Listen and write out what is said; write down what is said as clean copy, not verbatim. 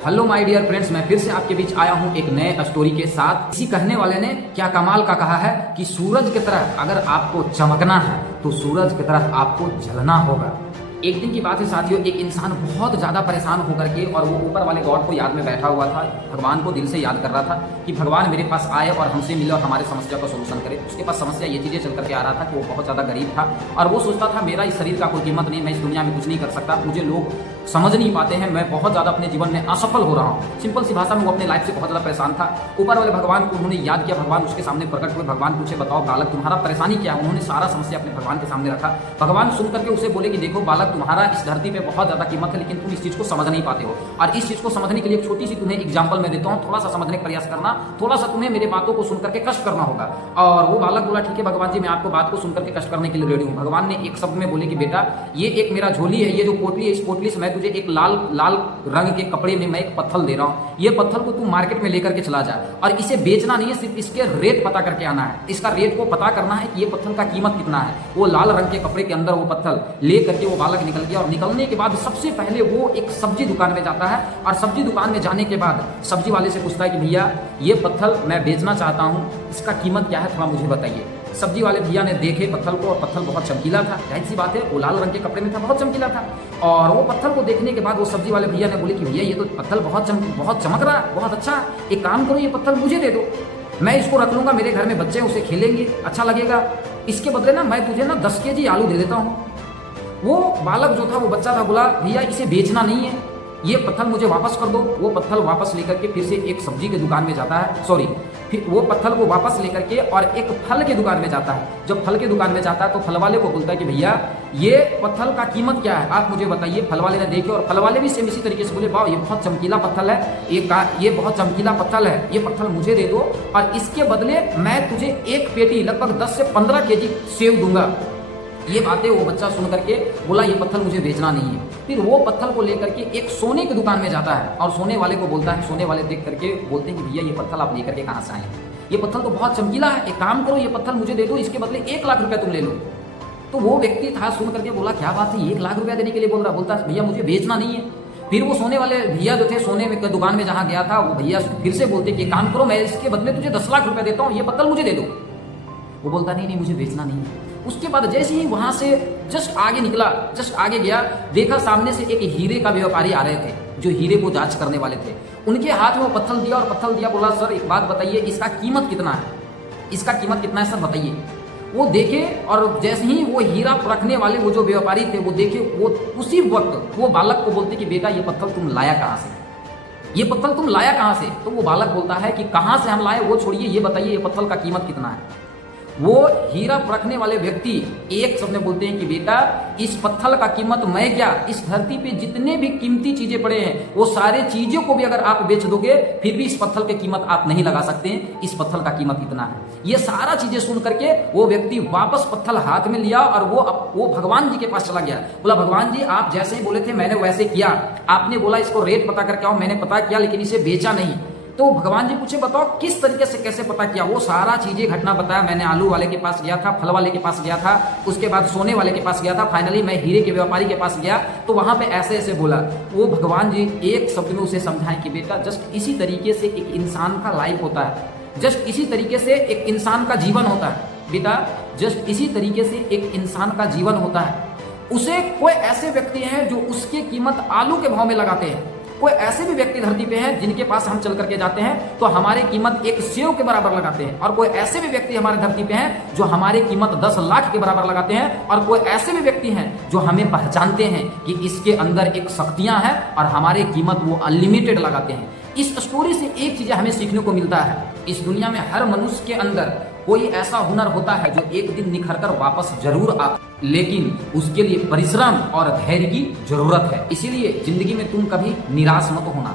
Hello my dear friends, मैं फिर से आपके बीच आया हूं एक नए स्टोरी के साथ। इसी कहने वाले ने क्या कमाल का कहा है कि सूरज की तरह अगर आपको चमकना है तो सूरज की तरह आपको जलना होगा। एक दिन की बात है साथियों, एक इंसान बहुत ज़्यादा परेशान होकर के और वो ऊपर वाले गॉड को याद में बैठा हुआ था, भगवान को दिल से याद कर रहा था कि भगवान मेरे पास आए और हमसे मिले और हमारे समस्या का सोल्यूशन करे। उसके पास समस्या ये चीज़ें चल करके आ रहा था कि वो बहुत ज़्यादा गरीब था और वो सोचता था मेरा इस शरीर का कोई कीमत नहीं, मैं इस दुनिया में कुछ नहीं कर सकता, मुझे लोग समझ नहीं पाते हैं, मैं बहुत ज़्यादा अपने जीवन में असफल हो रहा हूँ। सिंपल सी भाषा में वो अपने लाइफ से बहुत ज़्यादा परेशान था। ऊपर वाले भगवान को उन्होंने याद किया, भगवान उसके सामने प्रकट हुए। भगवान पूछे बताओ बालक तुम्हारा परेशानी क्या है। उन्होंने सारा समस्या अपने भगवान के सामने रखा। भगवान सुन करके उसे बोले कि देखो बालक, तुम्हारा इस धरती पे बहुत ज़्यादा कीमत है लेकिन तुम इस चीज़ को समझ नहीं पाते हो, और इस चीज़ को समझने के लिए एक छोटी सी तुम्हें एग्जाम्पल मैं देता हूँ, थोड़ा सा समझने का प्रयास करना, थोड़ा सा तुम्हें मेरे बातों को सुन करके कष्ट करना होगा। और वो बालक बोला ठीक है भगवान जी, मैं आपको बात को सुन करके कष्ट करने के लिए रेडी हूँ। भगवान ने एक शब्द में बोले कि बेटा ये एक मेरा झोली है, ये जो पोटली है, इस पोटली से मैं तुझे एक लाल लाल रंग के कपड़े में मैं एक पत्थर दे रहा हूँ। ये पत्थर को तू मार्केट में लेकर के चला जा और इसे बेचना नहीं है, सिर्फ इसके रेट पता करके आना है। इसका रेट को पता करना है कि ये पत्थर का कीमत कितना है। वो लाल रंग के कपड़े के अंदर वो पत्थर ले करके वो बालक निकल गया और निकलने के बाद सबसे पहले वो एक सब्जी दुकान में जाता है और सब्जी दुकान में जाने के बाद सब्जी वाले से पूछता है कि भैया ये पत्थर मैं बेचना चाहता हूँ, इसका कीमत क्या है, थोड़ा मुझे बताइए। सब्जी वाले भैया ने देखे पत्थर को और पत्थर बहुत चमकीला था, जाहिर सी बात है वो लाल रंग के कपड़े में था, बहुत चमकीला था। और वो पत्थर को देखने के बाद वो सब्जी वाले भैया ने बोले कि भैया ये तो पत्थर बहुत चमक रहा है, बहुत अच्छा, एक काम करो ये पत्थर मुझे दे दो, मैं इसको रख लूँगा, मेरे घर में बच्चे उसे खेलेंगे, अच्छा लगेगा। इसके बदले ना मैं तुझे ना 10 kg आलू दे देता हूँ। वो बालक जो था, वो बच्चा था, बोला भैया इसे बेचना नहीं है, ये पत्थर मुझे वापस कर दो। वो पत्थर वापस लेकर के फिर से एक सब्जी की दुकान में जाता है, फिर वो पत्थर को वापस लेकर के और एक फल की दुकान में जाता है। जब फल की दुकान में जाता है तो फल वाले को बोलता है कि भैया ये पत्थर का कीमत क्या है, आप मुझे बताइए। फल वाले ने देखे और फल वाले भी सेम इसी तरीके से बोले वाह ये बहुत चमकीला पत्थर है, ये बहुत चमकीला पत्थर है, ये पत्थर मुझे दे दो और इसके बदले मैं तुझे एक पेटी लगभग 10 से 15 kg सेव दूंगा। ये बातें वो बच्चा सुन करके बोला ये पत्थर मुझे बेचना नहीं है। फिर वो पत्थर को लेकर के एक सोने की दुकान में जाता है और सोने वाले को बोलता है, सोने वाले देख करके बोलते हैं कि भैया ये पत्थर आप लेकर के कहाँ से आए हैं, ये पत्थर तो बहुत चमकीला है, एक काम करो ये पत्थर मुझे दे दो, इसके बदले 1 लाख रुपया तुम ले लो। तो वो व्यक्ति था, सुन करके बोला क्या बात है, 1 लाख रुपया देने के लिए बोल रहा, बोलता है भैया मुझे बेचना नहीं है। फिर वो सोने वाले भैया जो थे, सोने में दुकान में जहाँ गया था, वो भैया फिर से बोलते कि काम करो मैं इसके बदले तुझे 10 लाख रुपया देता हूँ, ये पत्थर मुझे दे दो। वो बोलता नहीं मुझे बेचना नहीं है। उसके बाद जैसे ही वहां से जस्ट आगे निकला, जस्ट आगे गया, देखा सामने से एक हीरे का व्यापारी आ रहे थे जो हीरे को जांच करने वाले थे। उनके हाथ में वो पत्थर दिया और पत्थर दिया, बोला सर एक बात बताइए इसका कीमत कितना है, इसका कीमत कितना है सर बताइए। वो देखे और जैसे ही वो हीरा रखने वाले वो जो व्यापारी थे वो देखे, वो उसी वक्त वो बालक को बोलते कि बेटा ये पत्थर तुम लाया कहाँ से, ये पत्थर तुम लाया कहाँ से। तो वो बालक बोलता है कि कहाँ से हम लाए वो छोड़िए, ये बताइए ये पत्थर का कीमत कितना है। वो हीरा रखने वाले व्यक्ति एक शब्द में बोलते हैं कि बेटा इस पत्थर का कीमत मैं क्या, इस धरती पे जितने भी कीमती चीजें पड़े हैं वो सारे चीजों को भी अगर आप बेच दोगे फिर भी इस पत्थर की कीमत आप नहीं लगा सकते हैं, इस पत्थर का कीमत इतना है। ये सारा चीजें सुन करके वो व्यक्ति वापस पत्थर हाथ में लिया और वो भगवान जी के पास चला गया। बोला भगवान जी आप जैसे ही बोले थे मैंने वैसे किया, आपने बोला इसको रेट पता करके आओ, मैंने पता किया लेकिन इसे बेचा नहीं। तो भगवान जी पूछे बताओ किस तरीके से कैसे पता किया। वो सारा चीजें घटना बताया, मैंने आलू वाले के पास गया था, फल वाले के पास गया था, उसके बाद सोने वाले के पास गया था, फाइनली मैं हीरे के व्यापारी के पास गया तो वहां पे ऐसे ऐसे बोला। वो भगवान जी एक शब्द में उसे समझाएं कि बेटा जस्ट इसी तरीके से एक इंसान का लाइफ होता है, जस्ट इसी तरीके से एक इंसान का जीवन होता है बेटा, जस्ट इसी तरीके से एक इंसान का जीवन होता है। उसे कोई ऐसे व्यक्ति हैं जो उसकी कीमत आलू के भाव में लगाते हैं, कोई ऐसे भी व्यक्ति धरती पे हैं जिनके पास हम चल करके जाते हैं तो हमारी कीमत एक सेव के बराबर लगाते हैं, और कोई ऐसे भी व्यक्ति हमारे धरती पे हैं जो हमारी कीमत 10 लाख के बराबर लगाते हैं, और कोई ऐसे भी व्यक्ति हैं जो हमें पहचानते हैं कि इसके अंदर एक शक्तियां हैं और हमारी कीमत वो अनलिमिटेड लगाते हैं। इस स्टोरी से एक चीज हमें सीखने को मिलता है, इस दुनिया में हर मनुष्य के अंदर कोई ऐसा हुनर होता है जो एक दिन निखर कर वापस जरूर आता, लेकिन उसके लिए परिश्रम और धैर्य की जरूरत है। इसीलिए जिंदगी में तुम कभी निराश मत होना।